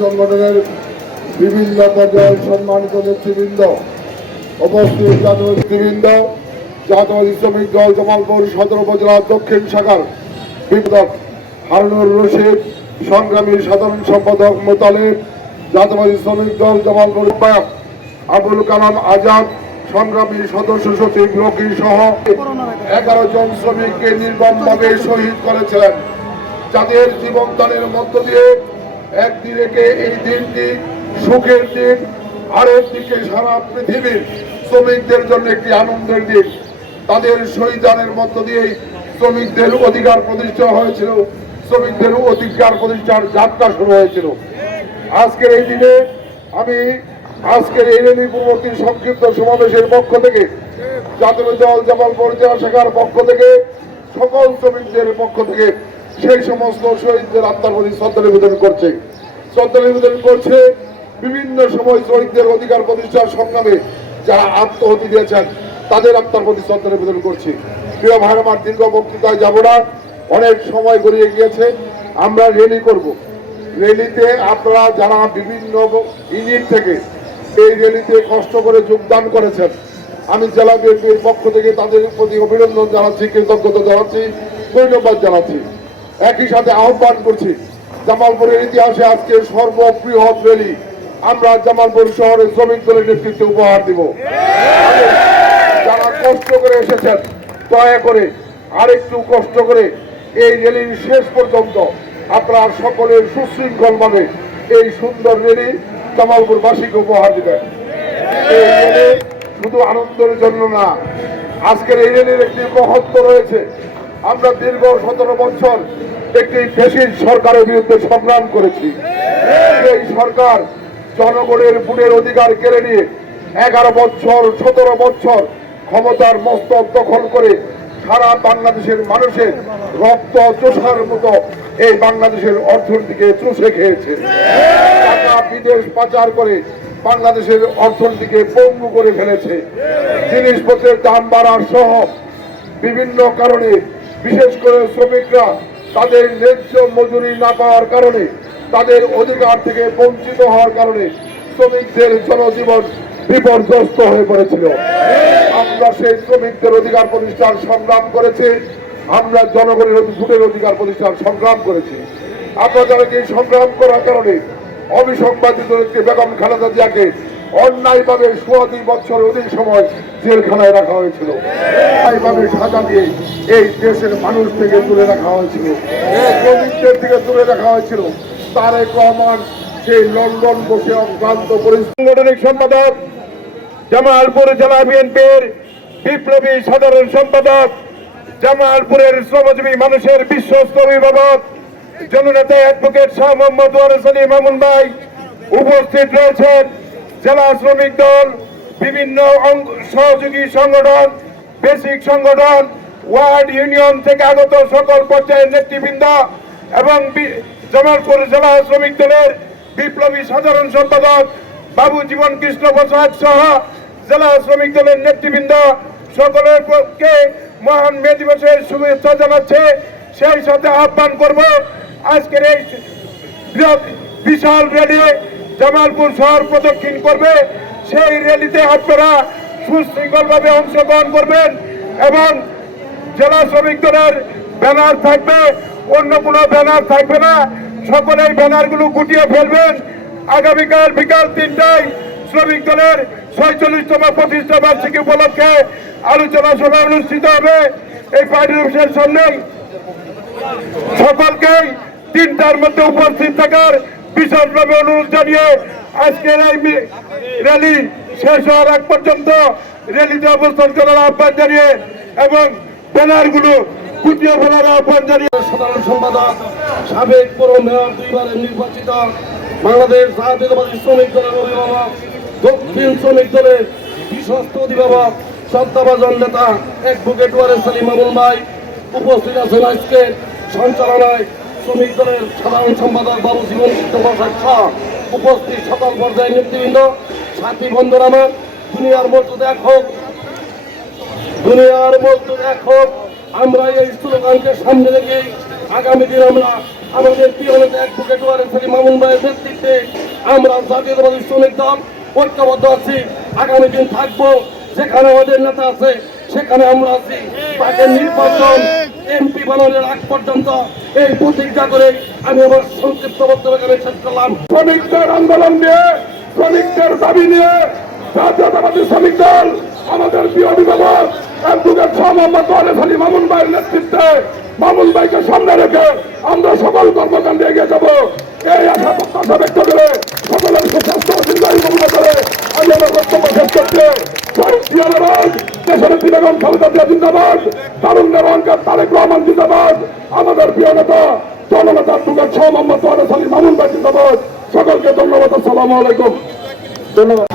সংগঠনের বিভিন্ন পর্যায়ের সম্মানিত নেতৃবৃন্দ উপস্থিত জাতীয় নেতৃবৃন্দ জাতীয় শ্রমিক দল জামালপুর সদর উপজেলা দক্ষিণ শাখার বিপ্লব হারুনুর রশিদ সংগ্রামী সাধারণ সম্পাদক মোতালেব জাতীয় শ্রমিক দল জামালপুর আহ্বায়ক আবুল কালাম আজাদ, সংগ্রামী সদস্য সচিব রকি সহ এগারো জন শ্রমিককে নির্মমভাবে শহীদ করেছিলেন। যাদের জীবনদানের মধ্য দিয়ে একদিকে এই দিনটি, সুখের দিন আরেক দিকে সারা পৃথিবীর শ্রমিকদের জন্য একটি আনন্দের দিন। তাদের শহীদানের মধ্য দিয়েই শ্রমিকদের অধিকার প্রতিষ্ঠা হয়েছিল। শ্রমিকদের অধিকার প্রতিষ্ঠার যাত্রা শুরু হয়েছিল। আজকের এই দিনে আমি আজকের এই রেলি পূর্ববর্তী সংক্ষিপ্ত সমাবেশের পক্ষ থেকে জাতীয় দল জামালপুর জেলা শাখার পক্ষ থেকে সকল শ্রমিকদের পক্ষ থেকে সেই সমস্ত শহীদদের আত্মার প্রতি শ্রদ্ধা নিবেদন করছে। শ্রদ্ধা নিবেদন করছে বিভিন্ন সময় শহীদদের অধিকার প্রতিষ্ঠার সংগ্রামে যারা আত্মহতি দিয়েছেন, তাদের আত্মার প্রতি শ্রদ্ধা নিবেদন করছি। প্রিয় ভাই আমার দীর্ঘ বক্তৃতায় যাব না। অনেক সময় গড়িয়ে গিয়েছে। আমরা রেলি করব। রেলিতে আপনারা যারা বিভিন্ন ইউনিট থেকে এই রেলিতে কষ্ট করে যোগদান করেছেন, আমি জেলা বিএনপির পক্ষ থেকে তাদের প্রতি অভিনন্দন জানাচ্ছি, কৃতজ্ঞতা জানাচ্ছি, ধন্যবাদ জানাচ্ছি। একই সাথে আহ্বান করছি, জামালপুরের ইতিহাসে আজকে সর্ববৃহৎ রেলি, আমরা জামালপুর শহরের শ্রমিক দলের নেতৃত্বে উপহার দিব। যারা কষ্ট করে এসেছেন, দয়া করে আরেকটু কষ্ট করে এই রেলির শেষ পর্যন্ত আপনারা সকলের সুশৃঙ্খল ভাবে এই সুন্দর রেলি জামালপুরবাসীকে উপহার দিবেন। এই রেলি শুধু আনন্দের জন্য না, আজকের এই রেলির একটি মহত্ব রয়েছে। আমরা দীর্ঘ সতেরো বছর একটি ফেসিস সরকারের বিরুদ্ধে সংগ্রাম করেছি। এই সরকার জনগণের ভোটের অধিকার কেড়ে নিয়ে এগারো বছর, সতেরো বছর ক্ষমতার মস্তক দখল করে সারা বাংলাদেশের মানুষের রক্ত চোষার মতো এই বাংলাদেশের অর্থনীতিকে চুষে খেয়েছে। টাকা বিদেশ পাচার করে বাংলাদেশের অর্থনীতিকে পঙ্গু করে ফেলেছে। জিনিসপত্রের দাম বাড়ার সহ বিভিন্ন কারণে, বিশেষ করে শ্রমিকরা তাদের ন্যায্য মজুরি না পাওয়ার কারণে, তাদের অধিকার থেকে বঞ্চিত হওয়ার কারণে শ্রমিকদের জনজীবন বিপর্যস্ত হয়ে পড়েছিল। আমরা সেই শ্রমিকদের অধিকার প্রতিষ্ঠার সংগ্রাম করেছি। আমরা জনগণের ভোটের অধিকার প্রতিষ্ঠার সংগ্রাম করেছি। আপনারা এই সংগ্রাম করার কারণে অবিসংবাদিত একটি বেগম খালেদা জিয়াকে অন্যায়ভাবে সোয়া দুই বছর অধিক সময় জেলখানায় রাখা হয়েছিল। অন্যায়ভাবে সাজা দিয়ে এই দেশের মানুষ থেকে তুলে রাখা হয়েছিল। শ্রমিকদের থেকে তুলে রাখা হয়েছিল। তারেক রহমান, সেই লন্ডন বসে পরিশ্রম সাংগঠনিক সম্পাদক, জামালপুর জেলা বিএনপির বিপ্লবী সাধারণ সম্পাদক জামালপুরের শ্রমজীবী মানুষের বিশ্বস্ত অভিভাবক, জননেতা অ্যাডভোকেট শাহ মোহাম্মদ ওয়ারেস মামুন ভাই উপস্থিত রয়েছেন। জেলা শ্রমিক দল, বিভিন্ন সহযোগী সংগঠন, বেসিক সংগঠন, ওয়ার্ড ইউনিয়ন থেকে আগত সকল পর্যায়ের নেতৃবৃন্দ এবং জামালপুর জেলা শ্রমিক দলের বিপ্লবী সাধারণ সম্পাদক বাবু জীবন কৃষ্ণ প্রসাদ সহ জেলা শ্রমিক দলের নেতৃবৃন্দ সকলের পক্ষে মহান মে দিবসের শুভেচ্ছা জানাচ্ছে। সেই সাথে আহ্বান করব, আজকের এই বিশাল র্যালি জামালপুর শহর প্রদক্ষিণ করবে। সেই র্যালিতে আপনারা সুশৃঙ্খলভাবে অংশগ্রহণ করবেন এবং জেলা শ্রমিক দলের ব্যানার থাকবে। অন্য কোনো ব্যানার থাকবে না। সকলে এই ব্যানারগুলো গুটিয়ে ফেলবেন। আগামীকাল বিকাল তিনটায় শ্রমিক দলের ছয়চল্লিশতম প্রতিষ্ঠা বার্ষিকী উপলক্ষে আলোচনা সভা অনুষ্ঠিত হবে। এই পার্টি অফিসের সামনেই সকলকেই তিনটার মধ্যে উপস্থিত থাকার বিশালভাবে অনুরোধ জানিয়ে আজকের এই র্যালি শেষ হওয়ার আগ পর্যন্ত র্যালিতে অবস্থান করার আহ্বান জানিয়ে এবং ব্যানারগুলো গুটিয়ে ফেলার আহ্বান জানিয়ে সাধারণ সম্পাদক, সাবেক পৌর মেয়র দুইবারের নির্বাচিত বাংলাদেশ জাতীয়তাবাদী শ্রমিক দলের অভিভাবক দক্ষিণ শ্রমিক দলের বিশ্বস্ত অধিভাবক সত্তাবাজন নেতা অ্যাডভোকেট ওয়ারেস আলী মামুন ভাই উপস্থিত আছেন আজকে সঞ্চালনায় শ্রমিক দলের সাধারণ সম্পাদক বাবু জীবন শাহ। উপস্থিত সকল পর্যায়ের নেতৃবৃন্দ, সাথী বন্ধুরা আমার দুনিয়ার মজদুদ এক হোক, দুনিয়ার মজদুদ এক হোক, আমরা এই স্লোগানকে সামনে রেখে আগামী দিন আমরা আমাদের প্রিয় নেতা অ্যাডভোকেট ওয়ারেসরি মামুন ভাইয়ের নেতৃত্বে আমরা জাতীয়তাবাদী শ্রমিক দল ঐক্যবদ্ধ আছি, আগামী দিন থাকব, যেখানে আমাদের নেতা আছে, সেখানে আমরা আছি। তাকে নির্বাচন এমপি বানানোর আগ পর্যন্ত এই প্রতিজ্ঞা করে আমি আমার সংক্ষিপ্ত বক্তব্য শেষ করলাম। শ্রমিকদের আন্দোলন নিয়ে, শ্রমিকদের দাবি নিয়ে জাতীয়তাবাদী শ্রমিক দল, আমাদের প্রিয় অভিভাবক অ্যাডভোকেট শাহ মোহাম্মদ ওয়ারেস আলী মামুন ভাইয়ের নেতৃত্বে মামুন ভাইকে সামনে রেখে আমরা সকল কর্মকাণ্ডে এগিয়ে যাব। এই আশা প্রত্যাশা ব্যক্ত করে সকলের সুস্বাস্থ্য কামনা করে আমি আমার বক্তব্য শেষ করতে শহীদ জিয়াবাদ দেশের বেগম খালেদা জিয়া জিন্দাবাদ তারুণ্য রহমানকার তারেক রহমান জিন্দাবাদ আমাদের প্রিয় নেতা জননেতা অ্যাডভোকেট শাহ মোহাম্মদ ওয়ারেস আলী সকলকে ধন্যবাদ আসসালামু আলাইকুম ধন্যবাদ।